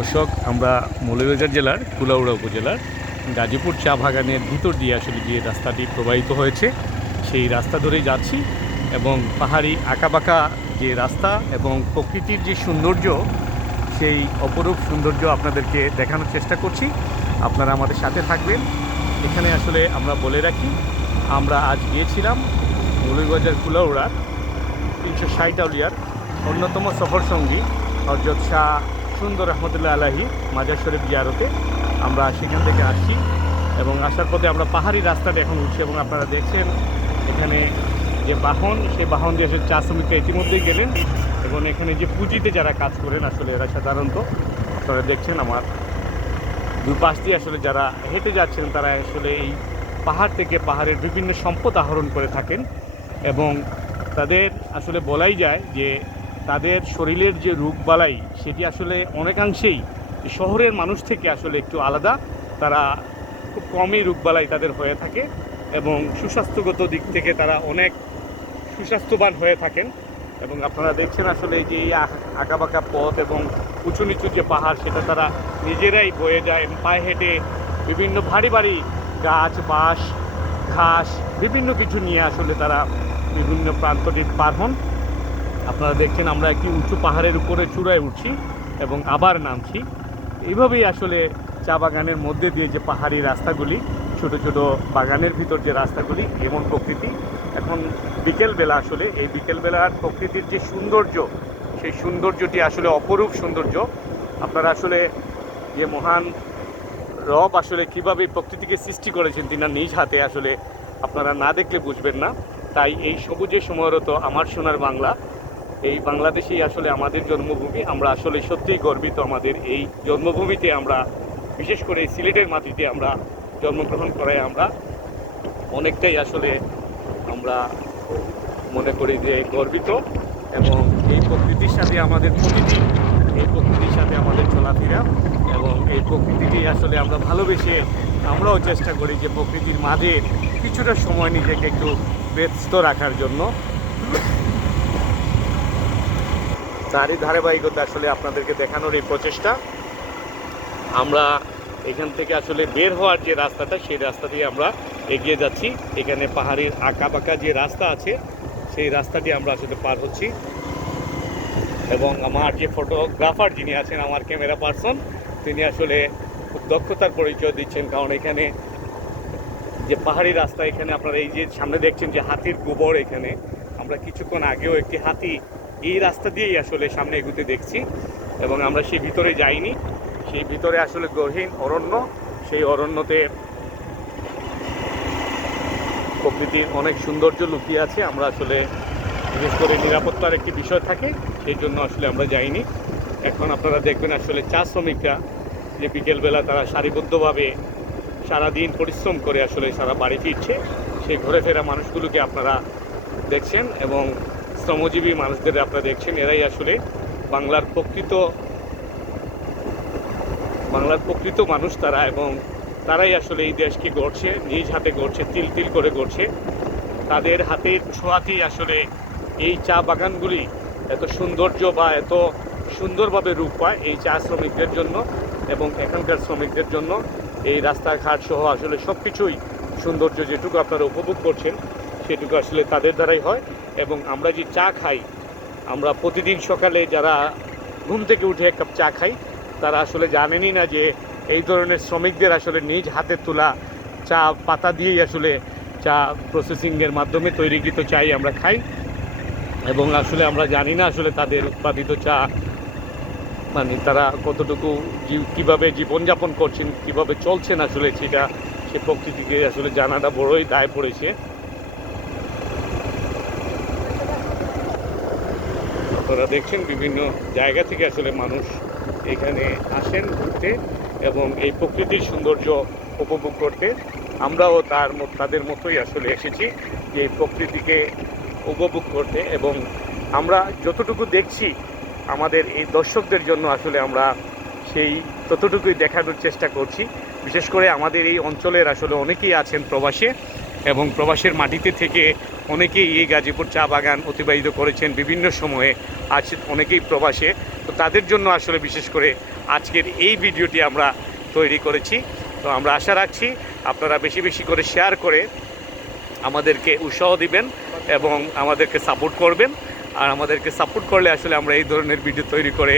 দর্শক, আমরা মৌলভীবাজার জেলার কুলাউড়া উপজেলার গাজীপুর চা বাগানের ভিতর দিয়ে আসলে যে রাস্তাটি প্রবাহিত হয়েছে সেই রাস্তা ধরেই যাচ্ছি এবং পাহাড়ি আঁকাবাঁকা যে রাস্তা এবং প্রকৃতির যে সৌন্দর্য, সেই অপরূপ সৌন্দর্য আপনাদেরকে দেখানোর চেষ্টা করছি। আপনারা আমাদের সাথে থাকবেন। এখানে আসলে আমরা বলে রাখি, আমরা আজ গিয়েছিলাম মৌলভীবাজার কুলাউড়ার 360 আউলিয়ার অন্যতম সফর সঙ্গী হযরত শাহ সুন্দর রহমতুল্লাহ আলাহি মাজার শরীফ জিয়ারতে। আমরা সেখান থেকে আসছি এবং আসার পথে আমরা পাহাড়ি রাস্তাটা এখন উঠছি এবং আপনারা দেখছেন এখানে যে বাহন, সেই বাহন দিয়ে চা শ্রমিকরা ইতিমধ্যেই গেলেন এবং এখানে যে পুঁজিতে যারা কাজ করেন আসলে এরা সাধারণত আপনারা দেখছেন আমার দুই পাশ দিয়ে আসলে যারা হেঁটে যাচ্ছেন তারা আসলে এই পাহাড় থেকে পাহাড়ের বিভিন্ন সম্পদ আহরণ করে থাকেন এবং তাদের আসলে বলাই যায় যে তাদের শরীরের যে রোগবালাই সেটি আসলে অনেকাংশেই শহরের মানুষ থেকে আসলে একটু আলাদা। তারা খুব কমই রোগবালাই তাদের হয়ে থাকে এবং সুস্বাস্থ্যগত দিক থেকে তারা অনেক সুস্বাস্থ্যবান হয়ে থাকেন। এবং আপনারা দেখছেন আসলে যে এই আঁকাবাঁকা পথ এবং উঁচু নিচু যে পাহাড় সেটা তারা নিজেরাই বয়ে যায় পায়ে হেঁটে। বিভিন্ন ভারী ভারী গাছ, বাঁশ, ঘাস বিভিন্ন কিছু নিয়ে আসলে তারা বিভিন্ন প্রান্তটি পার হন। আপনারা দেখছেন আমরা একটি উঁচু পাহাড়ের উপরে চূড়ায় উঠছি এবং আবার নামছি। এইভাবেই আসলে চা বাগানের মধ্যে দিয়ে যে পাহাড়ি রাস্তাগুলি, ছোট ছোট বাগানের ভিতর যে রাস্তাগুলি, এমন প্রকৃতি। এখন বিকেলবেলা, আসলে এই বিকেলবেলার প্রকৃতির যে সৌন্দর্য, সেই সৌন্দর্যটি আসলে অপরূপ সৌন্দর্য। আপনারা আসলে যে মহান রব আসলে কীভাবে প্রকৃতিকে সৃষ্টি করেছেন তিনি নিজ হাতে, আসলে আপনারা না দেখলে বুঝবেন না। তাই এই সবুজে সময়রত আমার সোনার বাংলা, এই বাংলাদেশেই আসলে আমাদের জন্মভূমি। আমরা আসলে সত্যিই গর্বিত আমাদের এই জন্মভূমিতে, আমরা বিশেষ করে সিলেটের মাটিতে আমরা জন্মগ্রহণ করায় আমরা অনেকটাই আসলে আমরা মনে করি যে গর্বিত। এবং এই প্রকৃতির সাথে আমাদের প্রতিদিন, এই প্রকৃতির সাথে আমাদের চলাফেরা এবং এই প্রকৃতিকেই আসলে আমরা ভালোবেসে আমরাও চেষ্টা করি যে প্রকৃতির মাঝে কিছুটা সময় নিজেকে একটু ব্যস্ত রাখার জন্য। তারই ধারাবাহিকতা আসলে আপনাদেরকে দেখানোর এই প্রচেষ্টা। আমরা এখান থেকে আসলে বের হওয়ার যে রাস্তাটা, সেই রাস্তা দিয়ে আমরা এগিয়ে যাচ্ছি। এখানে পাহাড়ের আঁকাবাঁকা যে রাস্তা আছে সেই রাস্তাটি আমরা আসলে পার হচ্ছি এবং আমার যে ফটোগ্রাফার যিনি আছেন, আমার ক্যামেরা পার্সন, তিনি আসলে খুব দক্ষতার পরিচয় দিচ্ছেন। কারণ এখানে যে পাহাড়ি রাস্তা, এখানে আপনারা এই যে সামনে দেখছেন যে হাতির গোবর, এখানে আমরা কিছুক্ষণ আগেও একটি হাতি এই রাস্তা দিয়েই আসলে সামনে এগুতে দেখছি এবং আমরা সেই ভিতরে যাইনি। সেই ভিতরে আসলে গহীন অরণ্য, সেই অরণ্যতে প্রকৃতির অনেক সৌন্দর্য লুকিয়ে আছে। আমরা আসলে বিশেষ করে নিরাপত্তার একটি বিষয় থাকে, সেই জন্য আসলে আমরা যাইনি। এখন আপনারা দেখবেন আসলে চা শ্রমিকরা যে বিকেলবেলা তারা সারিবদ্ধভাবে সারাদিন পরিশ্রম করে আসলে সারা বাড়ি ফিরছে, সেই ঘুরে ফেরা মানুষগুলোকে আপনারা দেখছেন এবং শ্রমজীবী মানুষদের আপনারা দেখছেন। এরাই আসলে বাংলার প্রকৃত মানুষ তারা, এবং তারাই আসলে এই দেশকে গড়ছে, নিজ হাতে গড়ছে, তিল তিল করে গড়ছে। তাদের হাতের ছোঁয়াতেই আসলে এই চা বাগানগুলি এত সৌন্দর্য বা এত সুন্দরভাবে রূপ পায় এই চা শ্রমিকদের জন্য এবং এখানকার শ্রমিকদের জন্য। এই রাস্তাঘাট সহ আসলে সব কিছুই সৌন্দর্য যেটুকু আপনারা উপভোগ করছেন সেটুকু আসলে তাদের দ্বারাই হয়। এবং আমরা যে চা খাই, আমরা প্রতিদিন সকালে যারা ঘুম থেকে উঠে এক কাপ চা খাই, তারা আসলে জানেনই না যে এই ধরনের শ্রমিকদের আসলে নিজ হাতে তোলা চা পাতা দিয়েই আসলে চা প্রসেসিংয়ের মাধ্যমে তৈরিকৃত চাই আমরা খাই। এবং আসলে আমরা জানি না আসলে তাদের উৎপাদিত চা মানে তারা কতটুকু কীভাবে জীবনযাপন করছেন, কীভাবে চলছেন, আসলে সেটা সে প্রকৃতিকে আসলে জানাটা বড়ই দায় পড়েছে। আপনারা দেখছেন বিভিন্ন জায়গা থেকে আসলে মানুষ এখানে আসেন ঘুরতে এবং এই প্রকৃতির সৌন্দর্য উপভোগ করতে। আমরাও তাদের মতোই আসলে এসেছি যে এই প্রকৃতিকে উপভোগ করতে। এবং আমরা যতটুকু দেখছি আমাদের এই দর্শকদের জন্য আসলে আমরা সেই ততটুকুই দেখানোর চেষ্টা করছি। বিশেষ করে আমাদের এই অঞ্চলের আসলে অনেকেই আছেন প্রবাসে এবং প্রবাসের মাটিতে থেকে অনেকেই এই গাজীপুর চা বাগান অতিবাহিত করেছেন বিভিন্ন সময়ে, আজ অনেকেই প্রবাসে। তো তাদের জন্য আসলে বিশেষ করে আজকের এই ভিডিওটি আমরা তৈরি করেছি। তো আমরা আশা রাখছি আপনারা বেশি বেশি করে শেয়ার করে আমাদেরকে উৎসাহ দিবেন এবং আমাদেরকে সাপোর্ট করবেন। আর আমাদেরকে সাপোর্ট করলে আসলে আমরা এই ধরনের ভিডিও তৈরি করে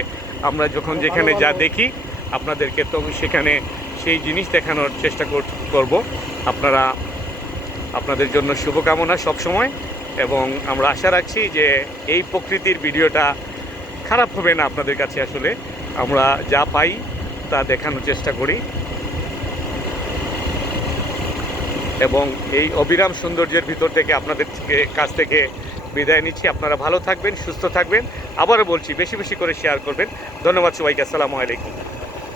আমরা যখন যেখানে যা দেখি আপনাদেরকে তো সেখানে সেই জিনিস দেখানোর চেষ্টা করব। আপনাদের জন্য শুভকামনা সবসময়, এবং আমরা আশা রাখছি যে এই প্রকৃতির ভিডিওটা খারাপ হবে না আপনাদের কাছে। আসলে আমরা যা পাই তা দেখানোর চেষ্টা করি, এবং এই অবিরাম সৌন্দর্যের ভিতর থেকে আপনাদের কাছ থেকে বিদায় নিচ্ছি। আপনারা ভালো থাকবেন, সুস্থ থাকবেন। আবারও বলছি বেশি বেশি করে শেয়ার করবেন। ধন্যবাদ সবাইকে। আসসালামু আলাইকুম।